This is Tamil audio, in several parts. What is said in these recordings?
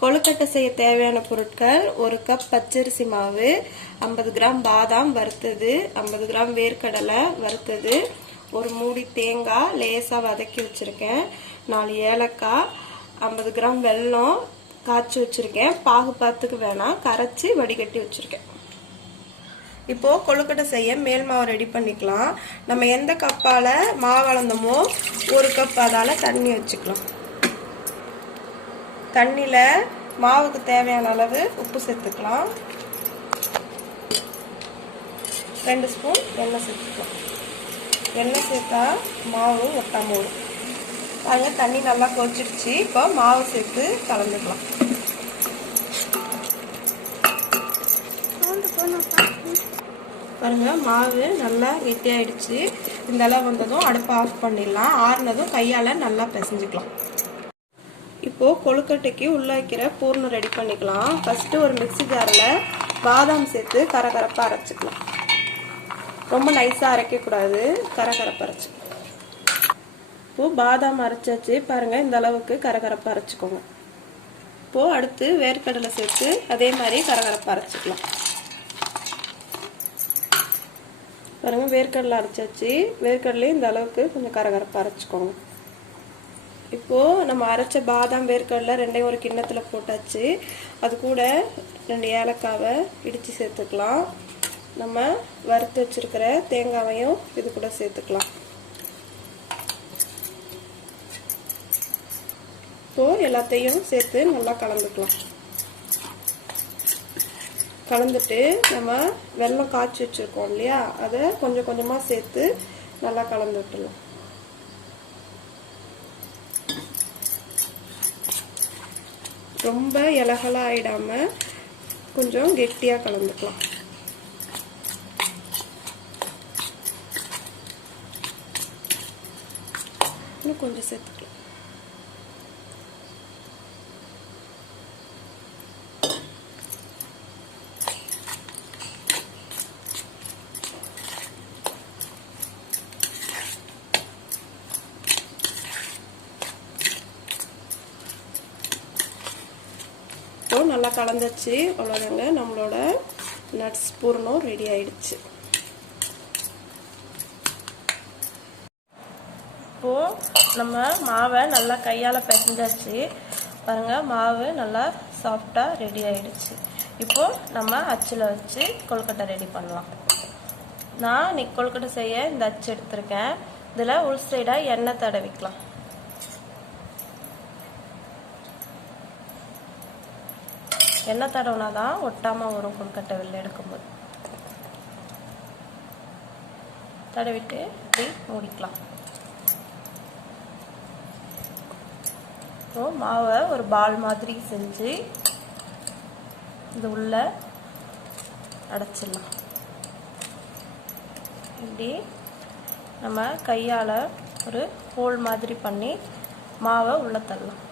கொழுக்கட்டை செய்ய தேவையான பொருட்கள்: 1 கப் பச்சரிசி மாவு, 50 கிராம் பாதாம் வறுத்தது, 50 கிராம் வேர்க்கடலை வறுத்தது, ஒரு மூடி தேங்காய் லேசாக வதக்கி வச்சிருக்கேன், 4 ஏலக்காய், 50 கிராம் வெல்லம் காய்ச்சி வச்சிருக்கேன். பாகு பாத்துக்கு வேணாம், கரைச்சி வடிகட்டி வச்சிருக்கேன். இப்போ கொழுக்கட்டை செய்ய மேல் மாவு ரெடி பண்ணிக்கலாம். நம்ம எந்த கப்பால மாவு அளந்தோமோ 1 கப் அதால தண்ணி வச்சுக்கலாம். தண்ணியில மாவுக்கு தேவையான அளவு உப்பு சேர்த்துக்கலாம். 2 ஸ்பூன் எண்ணெய் சேர்த்துக்கலாம். எண்ணெய் சேர்த்தா மாவு ஒட்டாம வரும். பாருங்க, தண்ணி நல்லா கொதிச்சிடுச்சு. இப்போ மாவு சேர்த்து கலந்துக்கலாம். பாருங்க, மாவு நல்லா கெட்டியாயிடுச்சு. இந்த அளவு வந்ததும் அடுப்பை ஆஃப் பண்ணிடலாம். ஆறுனதும் கையால நல்லா பிசைஞ்சுக்கலாம். இப்போ கொழுக்கட்டைக்கு உள்ள வைக்கிற பூர்ணம் ரெடி பண்ணிக்கலாம். ஃபர்ஸ்ட் ஒரு மிக்ஸி ஜார்ல பாதாம் சேர்த்து கரகரப்பா அரைச்சிக்கலாம். ரொம்ப நைஸா அரைக்க கூடாது, கரகரப்பா அரைச்சிக்கலாம். இப்போ பாதாம் அரைச்சாச்சு. பாருங்க, இந்த அளவுக்கு கரகரப்பா அரைச்சிக்கோங்க. இப்போ அடுத்து வேர்க்கடலை சேர்த்து அதே மாதிரி கரகரப்பா அரைச்சிக்கலாம். பாருங்க, வேர்க்கடலை அரைச்சாச்சு. வேர்க்கடலையும் இந்த அளவுக்கு கொஞ்சம் கரகரப்பா அரைச்சிக்கோங்க. இப்போ நம்ம அரைச்ச பாதாம் வேர்க்கடலை ரெண்டையும் ஒரு கிண்ணத்துல போட்டாச்சு. அது கூட 2 ஏலக்காவை இடிச்சு சேர்த்துக்கலாம். நம்ம வறுத்து வச்சிருக்கிற தேங்காவையும் இது கூட சேர்த்துக்கலாம். இப்போ எல்லாத்தையும் சேர்த்து நல்லா கலந்துக்கலாம். கலந்துட்டு நம்ம வெல்லம் காய்ச்சி வச்சிருக்கோம் இல்லையா, அதை கொஞ்சம் கொஞ்சமா சேர்த்து நல்லா கலந்து விட்டுலாம். ரொம்ப இலகலா ஆயிடாம கொஞ்சம் கெட்டியா கலந்துக்கலாம். இன்னும் கொஞ்சம் சேர்த்துக்கலாம். நல்லா கலந்துச்சு. அவ்வளோதாங்க, நம்மளோட நட்ஸ் பூர்ணம் ரெடி ஆயிடுச்சு. இப்போ நம்ம மாவை நல்லா கையால பிசைஞ்சாச்சு. பாருங்க, மாவு நல்லா சாஃப்டா ரெடி ஆயிடுச்சு. இப்போ நம்ம அச்சுல வச்சு கொழுக்கட்டை ரெடி பண்ணலாம். நான் இன்னைக்கு கொழுக்கட்டை செய்ய இந்த அச்சு எடுத்திருக்கேன். இதுல உள் சைடா எண்ணெய் தடவிக்கலாம். எண்ணெய் தடவுனா தான் ஒட்டாம வரும் கொழுக்கட்டை வெளில எடுக்கும்போது. தடவிட்டு இப்படி மூடிக்கலாம். இப்போ மாவை ஒரு பால் மாதிரி செஞ்சு இது உள்ள அடைச்சிடலாம். இப்படி நம்ம கையால ஒரு ஹோல் மாதிரி பண்ணி மாவை உள்ள தள்ளலாம்.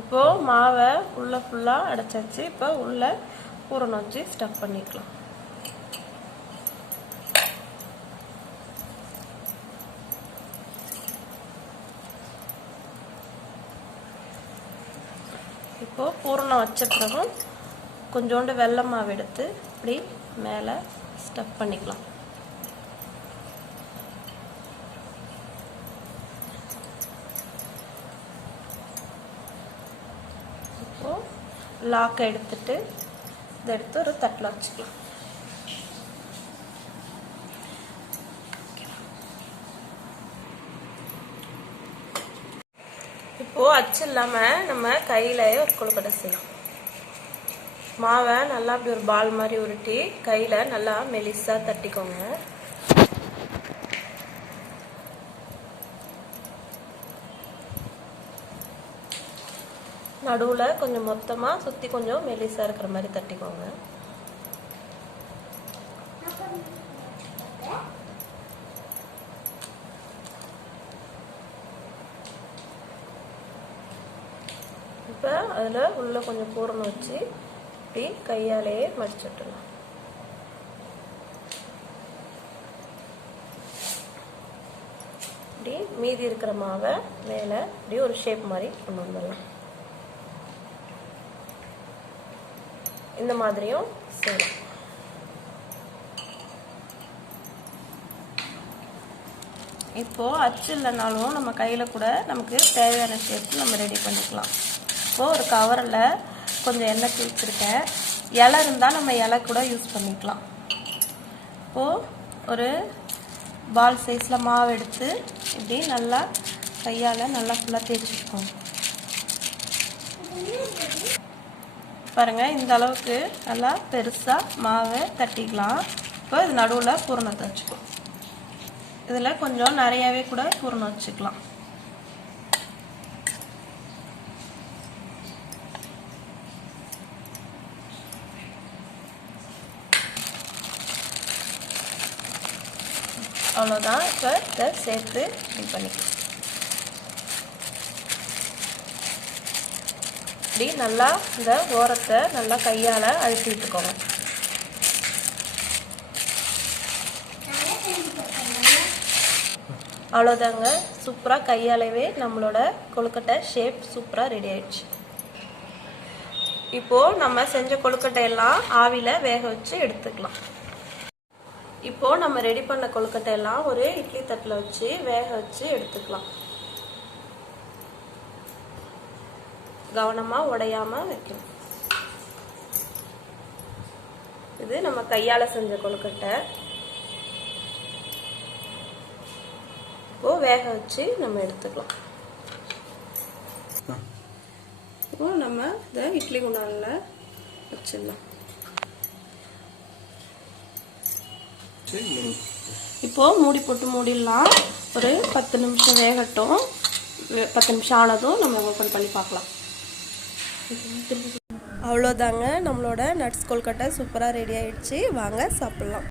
இப்போ மாவை உள்ள ஃபுல்லா அடைச்சாச்சு. இப்போ உள்ள பூரணம் வச்சு ஸ்டஃப் பண்ணிக்கலாம். இப்போ பூரணம் வச்ச பிறகு கொஞ்சோண்டு வெல்ல மாவு எடுத்து இப்படி மேலே ஸ்டஃப் பண்ணிக்கலாம். லாக்கை எடுத்துட்டு இதை எடுத்து ஒரு தட்டில் வச்சுக்கலாம். இப்போ அச்சு இல்லாம நம்ம கையில ஒரு கொழுக்கட்டை செய்யலாம். மாவை நல்லா அப்படி ஒரு பால் மாதிரி உருட்டி கையில நல்லா மெலிசா தட்டிக்கோங்க. நடுவில் கொஞ்சம் மொத்தமாக சுற்றி கொஞ்சம் மெலிசாக இருக்கிற மாதிரி தட்டிக்கோங்க. இப்போ அதில் உள்ள கொஞ்சம் பூரணம் வச்சு இப்படி கையாலேயே மடிச்சு விட்டுடலாம். இப்படி மீதி இருக்கிற மாவை மேலே இப்படி ஒரு ஷேப் மாதிரி கொண்டு வந்துடலாம். இந்த மாதிரியும் செய்யலாம். இப்போது அச்சு இல்லைனாலும் நம்ம கையில் கூட நமக்கு தேவையான ஷேப் நம்ம ரெடி பண்ணிக்கலாம். இப்போது ஒரு கவரில் கொஞ்சம் எண்ணெய் தேய்ச்சிருக்கேன். இலை இருந்தால் நம்ம இலை கூட யூஸ் பண்ணிக்கலாம். இப்போது ஒரு பால் சைஸில் மாவு எடுத்து இப்படி நல்லா கையால் நல்லா ஃபுல்லாக தேய்ச்சிருக்கோம். பாருங்கள், இந்த அளவுக்கு நல்லா பெருசாக மாவை தட்டிக்கலாம். இப்போ இது நடுவில் பூரணத்தை வச்சுக்கலாம். இதில் கொஞ்சம் நிறையாவே கூட பூரணம் வச்சுக்கலாம். அவ்வளோதான். இப்போ இதை சேர்த்து இது பண்ணிக்கலாம். இப்படி நல்லா இந்த ஓரத்தை நல்லா கையால் அழுத்தி விட்டுக்கோங்க. அவ்வளோதாங்க, சூப்பராக கையாலவே நம்மளோட கொழுக்கட்டை ஷேப் சூப்பராக ரெடி ஆயிடுச்சு. இப்போது நம்ம செஞ்ச கொழுக்கட்டையெல்லாம் ஆவியில் வேக வச்சு எடுத்துக்கலாம். இப்போது நம்ம ரெடி பண்ண கொழுக்கட்டையெல்லாம் ஒரு இட்லி தட்டில் வச்சு வேக வச்சு எடுத்துக்கலாம். கவனமாக உடையாமல் வைக்கணும். இது நம்ம கையால் செஞ்ச கொழுக்கட்டை. இப்போ வேக வச்சு நம்ம எடுத்துக்கலாம். இப்போ நம்ம இதை இட்லி குண்டானில் வச்சிடலாம். இப்போ மூடி போட்டு மூடிடலாம். ஒரு 10 நிமிஷம் வேகட்டும். 10 நிமிஷம் ஆனதும் நம்ம ஓப்பன் பண்ணி பார்க்கலாம். அவ்வளோதாங்க, நம்மளோட நட்ஸ் கொழுக்கட்டை சூப்பராக ரெடி ஆயிடுச்சு. வாங்க சாப்பிட்லாம்.